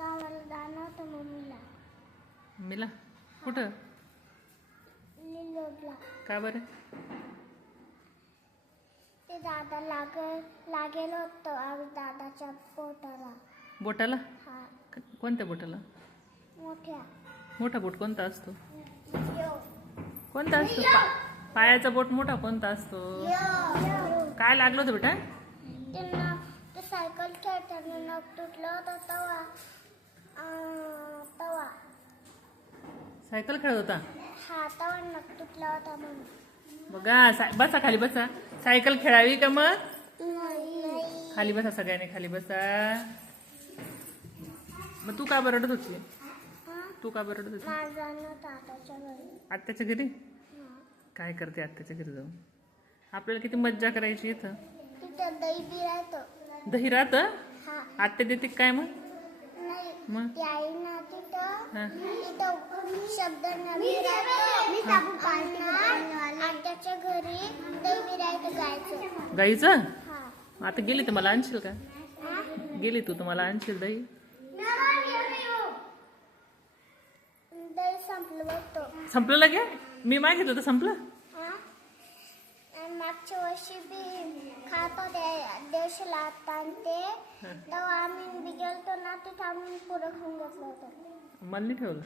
गावाला जाणार होतं मम्मीला. मम्मीला कुठं? लिलोडला. का बरं? ते दादा लागेल होतं आज दादाच्या पोटाला. बोटाला? हा. कोणत्या बोटाला? मोठ्या. मोठा बोट कोणता असतो? यो. कोणता असतो? पायाचा बोट मोठा कोणता असतो? यो. काय लागलं होतं बेटा? त्यांना ते सायकल खेळताना नख तुटलं होतं तवा. तवा. सायकल खेळत होता? हा तवा नख तुटला होता म्हणून. बघा बसा खाली बसा. सायकल खेळावी का मग? नाही. खाली बसा, सगळ्यांनी खाली बसा. मग तू का बरडत होती? तू का बरडत होती? माझा ना दादाच्या घरी. आत्याच्या घरी? काय करते आत्याच्या घरी जाऊन? आपल्याला किती मज्जा करायची इथं. तिथं दही बी राहतं. दही राहतं? हा. आत्या देते काय मग? नाही. मग? ती आई ना हा. तिथं शब्द नवी राहतं. आत्याच्या घरी दही बी राहतं गायचं. गाईचं? हा. आता गेली तर मला आणशील का? हा? गेली तू तर मला आणशील दही? दही संपलं बघतो. संपलं लगे? मी मागितलं तर संपलं? हा? आणि मागच्या वर्षी बी खात होते देवशीला आता आणि ते तेव्हा आम्ही बी गेलतो ना तिथं आम्ही पुरं खाऊन घेतलं होतं. मला नाही ठेवलं.